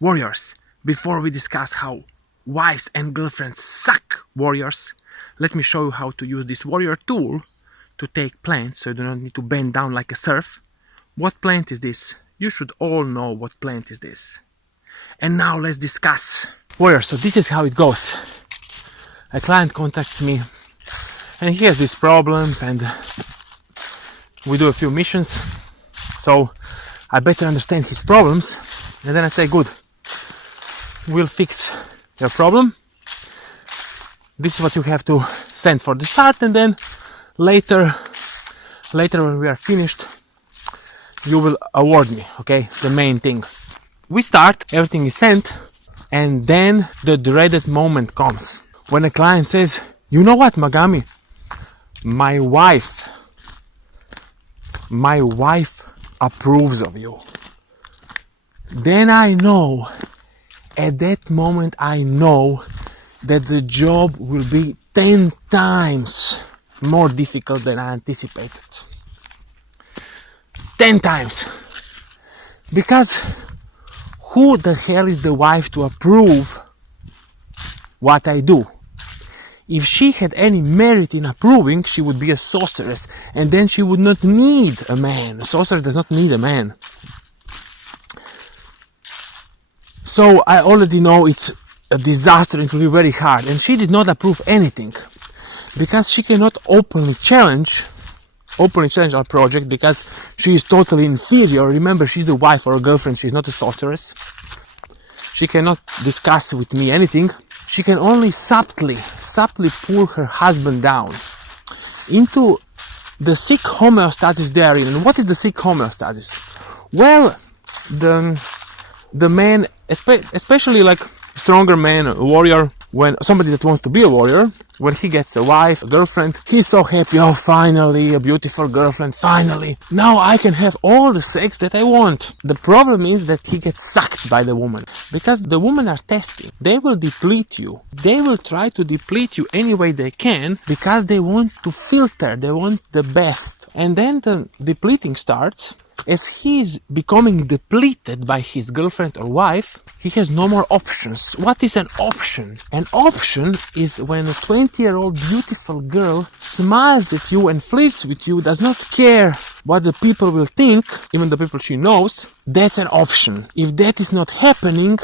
Warriors, before we discuss how wives and girlfriends suck, warriors, let me show you how to use this warrior tool to take plants so you do not need to bend down like a serf. What plant is this? You should all know what plant is this. And now let's discuss. Warriors, so this is how it goes. A client contacts me and he has these problems and we do a few missions. So I better understand his problems and then I say, good, we'll fix your problem. This is what you have to send for the start, and then later when we are finished, you will award me, okay, the main thing. We start, everything is sent, and then the dreaded moment comes. When a client says, you know what, Magami, my wife approves of you. Then I know, at that moment I know that the job will be 10 times more difficult than I anticipated. 10 times. Because who the hell is the wife to approve what I do? If she had any merit in approving, she would be a sorceress, and then she would not need a man. A sorceress does not need a man. So I already know it's a disaster, it will be very hard. And she did not approve anything because she cannot openly challenge our project because she is totally inferior. Remember, she's a wife or a girlfriend, she's not a sorceress. She cannot discuss with me anything. She can only subtly pull her husband down into the sick homeostasis they are in. And what is the sick homeostasis? Well, the man, especially like stronger man, a warrior, when somebody that wants to be a warrior, when he gets a wife, a girlfriend, he's so happy, oh finally, a beautiful girlfriend, finally, now I can have all the sex that I want. The problem is that he gets sucked by the woman, because the women are testing. They will deplete you. They will try to deplete you any way they can, because they want to filter, they want the best. And then the depleting starts. As he is becoming depleted by his girlfriend or wife, he has no more options. What is an option? An option is when a 20-year-old beautiful girl smiles at you and flirts with you, does not care what the people will think, even the people she knows. That's an option. If that is not happening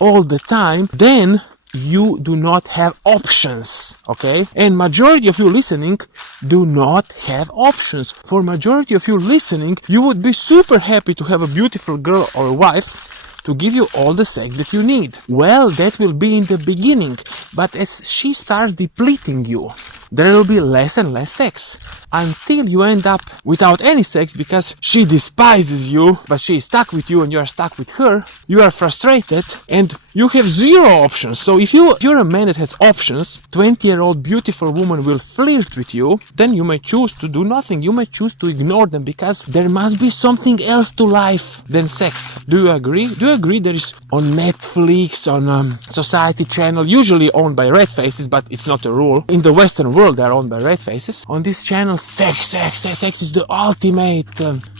all the time, then you do not have options, okay? And majority of you listening do not have options. For majority of you listening, you would be super happy to have a beautiful girl or a wife to give you all the sex that you need. Well, that will be in the beginning, but as she starts depleting you, there will be less and less sex until you end up without any sex because she despises you, but she is stuck with you and you are stuck with her. You are frustrated and you have zero options. So if you're a man that has options, 20-year-old beautiful woman will flirt with you, then you may choose to do nothing. You may choose to ignore them because there must be something else to life than sex. Do you agree? Do you agree there is on Netflix, on Society Channel, usually owned by red faces, but it's not a rule. In the Western world, they are owned by red faces. On this channel, sex is the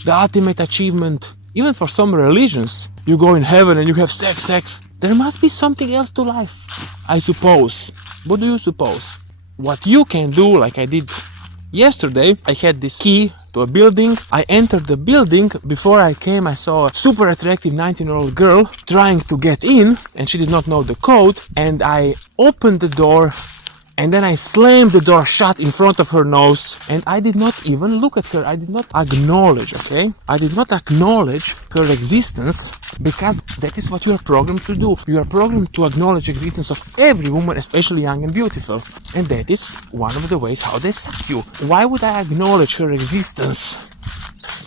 ultimate achievement. Even for some religions, you go in heaven and you have sex. There must be something else to life, I suppose. What do you suppose? What you can do, like I did yesterday, I had this key to a building. I entered the building. Before I came, I saw a super attractive 19-year-old girl trying to get in, and she did not know the code. And I opened the door, and then I slammed the door shut in front of her nose, and I did not even look at her. I did not acknowledge, okay? I did not acknowledge her existence, because that is what you are programmed to do. You are programmed to acknowledge existence of every woman, especially young and beautiful. And that is one of the ways how they suck you. Why would I acknowledge her existence?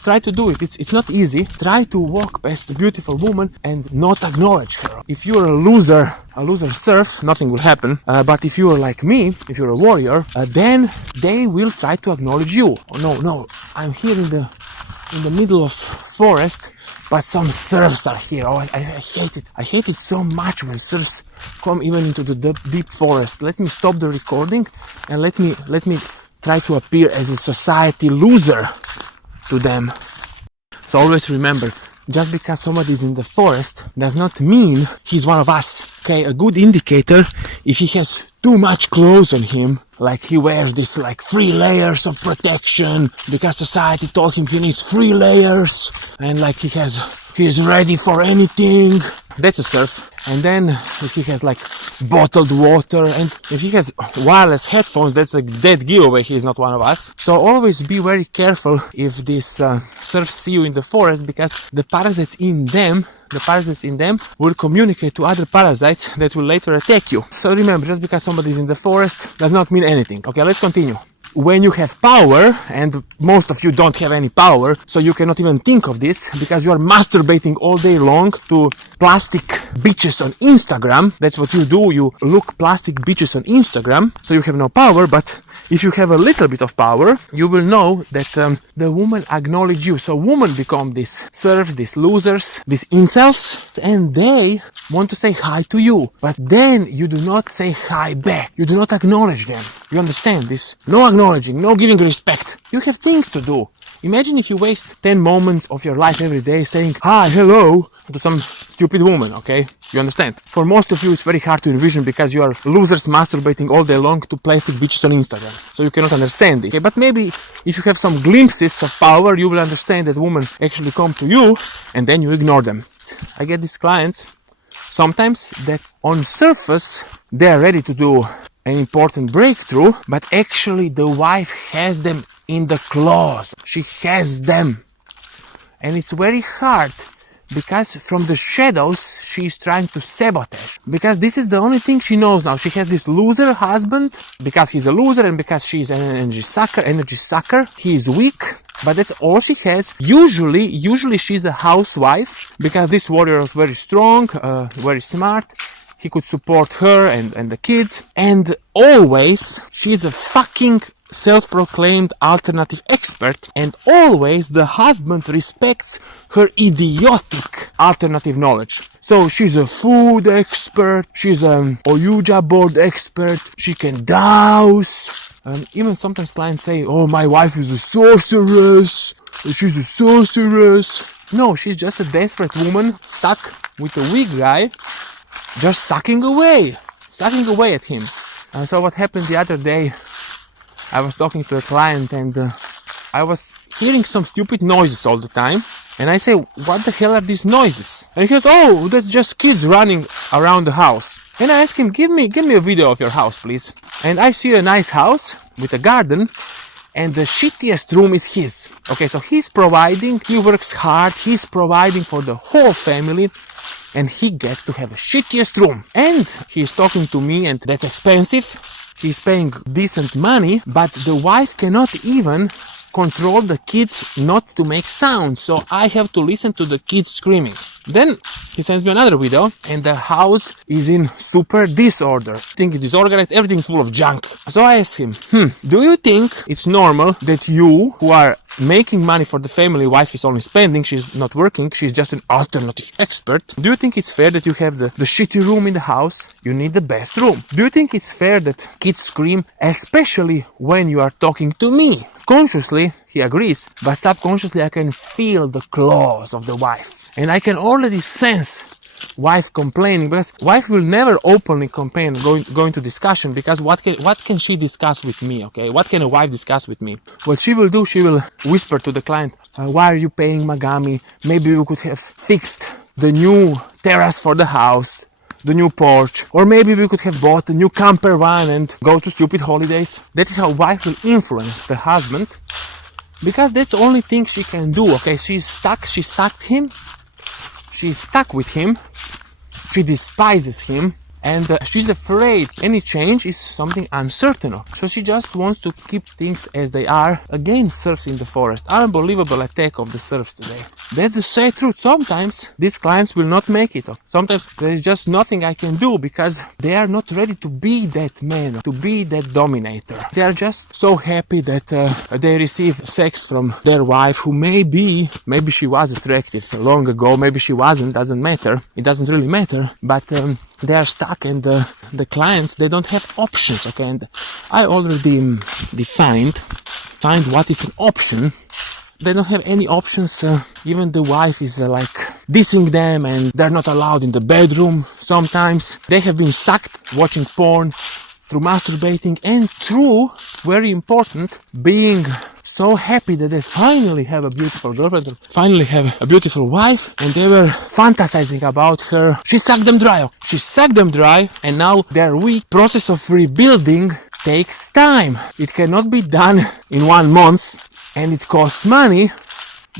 Try to do it. It's not easy. Try to walk past a beautiful woman and not acknowledge her. If you're a loser serf, nothing will happen. But if you're like me, if you're a warrior, then they will try to acknowledge you. Oh, no, I'm here in the middle of forest, but some serfs are here. Oh, I hate it. I hate it so much when serfs come even into the deep forest. Let me stop the recording and let me try to appear as a society loser to them. So always remember, just because somebody is in the forest does not mean he's one of us. Okay, a good indicator, if he has too much clothes on him, like he wears this like 3 layers of protection because society told him he needs 3 layers, and like he's ready for anything, that's a serf. And then if he has like bottled water, and if he has wireless headphones, that's a dead giveaway, he's not one of us. So always be very careful if these serfs see you in the forest, because the parasites in them will communicate to other parasites that will later attack you. So remember, just because somebody is in the forest does not mean anything. Okay, let's continue. When you have power, and most of you don't have any power, so you cannot even think of this, because you are masturbating all day long to plastic bitches on Instagram. That's what you do, you look plastic bitches on Instagram, so you have no power. But if you have a little bit of power, you will know that the woman acknowledge you. So women become these serfs, these losers, these incels, and they want to say hi to you. But then you do not say hi back. You do not acknowledge them. You understand this? No acknowledging, no giving respect. You have things to do. Imagine if you waste 10 moments of your life every day saying hi, hello to some stupid woman, okay? You understand? For most of you, it's very hard to envision because you are losers masturbating all day long to plastic bitches on Instagram. So you cannot understand it. Okay? But maybe if you have some glimpses of power, you will understand that women actually come to you and then you ignore them. I get these clients sometimes that on surface, they are ready to do an important breakthrough, but actually the wife has them in the claws. She has them. And it's very hard because from the shadows she is trying to sabotage. Because this is the only thing she knows now. She has this loser husband because he's a loser and because she's an energy sucker. He is weak, but that's all she has. Usually she's a housewife because this warrior is very strong, very smart. He could support her and the kids. And always she's a fucking self-proclaimed alternative expert, and always the husband respects her idiotic alternative knowledge. So she's a food expert, she's an Ouija board expert, she can douse. Even sometimes clients say, oh, my wife is a sorceress, she's a sorceress. No, she's just a desperate woman stuck with a weak guy, just sucking away at him. So what happened the other day, I was talking to a client and I was hearing some stupid noises all the time. And I say, what the hell are these noises? And he goes, oh, that's just kids running around the house. And I ask him, give me a video of your house, please. And I see a nice house with a garden, and the shittiest room is his. Okay, so he works hard, he's providing for the whole family, and he gets to have the shittiest room. And he's talking to me, and that's expensive. He's paying decent money, but the wife cannot even control the kids not to make sound. So I have to listen to the kids screaming. Then he sends me another video, and the house is in super disorder. Everything is disorganized, everything's full of junk. So I asked him, do you think it's normal that you, who are making money for the family, wife is only spending, she's not working, she's just an alternative expert, do you think it's fair that you have the shitty room in the house? You need the best room. Do you think it's fair that kids scream, especially when you are talking to me? Consciously, he agrees, but subconsciously I can feel the claws of the wife. And I can already sense wife complaining, because wife will never openly complain going to discussion, because what can she discuss with me, okay? What can a wife discuss with me? What she will do, she will whisper to the client, why are you paying Magami? Maybe we could have fixed the new terrace for the house, the new porch, or maybe we could have bought a new camper van and go to stupid holidays. That is how wife will influence the husband, because that's the only thing she can do, okay? She's stuck, she sucked him, she's stuck with him, she despises him, and she's afraid any change is something uncertain. So she just wants to keep things as they are. Again, serfs in the forest. Unbelievable attack of the serfs today. That's the sad truth. Sometimes these clients will not make it. Sometimes there is just nothing I can do, because they are not ready to be that man, to be that dominator. They are just so happy that they receive sex from their wife, who maybe she was attractive long ago, maybe she wasn't, doesn't matter. It doesn't really matter, but they are stuck, and the clients, they don't have options, okay? And I already defined what is an option. They don't have any options. Even the wife is like dissing them, and they're not allowed in the bedroom sometimes. They have been sucked watching porn, through masturbating, and through, very important, being so happy that they finally have a beautiful girlfriend, finally have a beautiful wife, and they were fantasizing about her. She sucked them dry. She sucked them dry, and now their weak process of rebuilding takes time. It cannot be done in 1 month, and it costs money.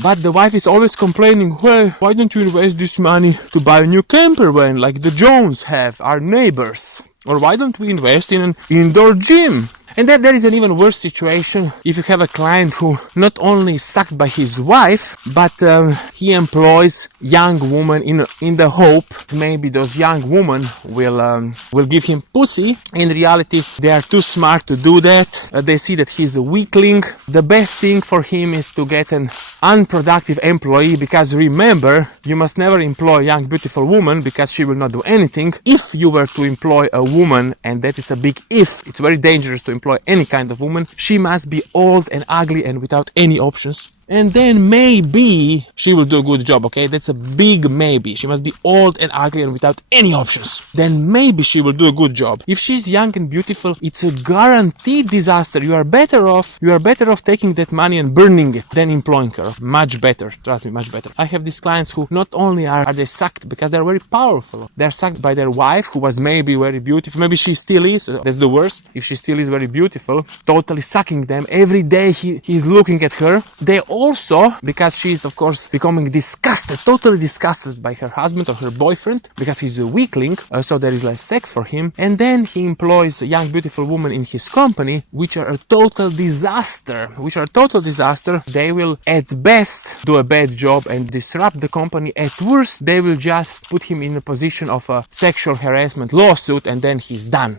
But the wife is always complaining, well, why don't you invest this money to buy a new camper van like the Jones have, our neighbors? Or why don't we invest in an indoor gym? And then there is an even worse situation if you have a client who not only is sucked by his wife, but he employs young women in the hope maybe those young women will give him pussy. In reality, they are too smart to do that. They see that he's a weakling. The best thing for him is to get an unproductive employee, because remember, you must never employ a young beautiful woman because she will not do anything. If you were to employ a woman, and that is a big if, it's very dangerous to employ any kind of woman, she must be old and ugly and without any options. And then maybe she will do a good job, okay? That's a big maybe. She must be old and ugly and without any options. Then maybe she will do a good job. If she's young and beautiful, it's a guaranteed disaster. You are better off taking that money and burning it than employing her. Much better. Trust me, much better. I have these clients who not only are they sucked because they're very powerful. They're sucked by their wife, who was maybe very beautiful. Maybe she still is. That's the worst. If she still is very beautiful, totally sucking them. Every day he's looking at her. They also, because she is of course becoming disgusted, totally disgusted by her husband or her boyfriend, because he's a weakling, so there is less sex for him, and then he employs a young beautiful woman in his company, which are a total disaster. They will at best do a bad job and disrupt the company. At worst, they will just put him in a position of a sexual harassment lawsuit, and then he's done.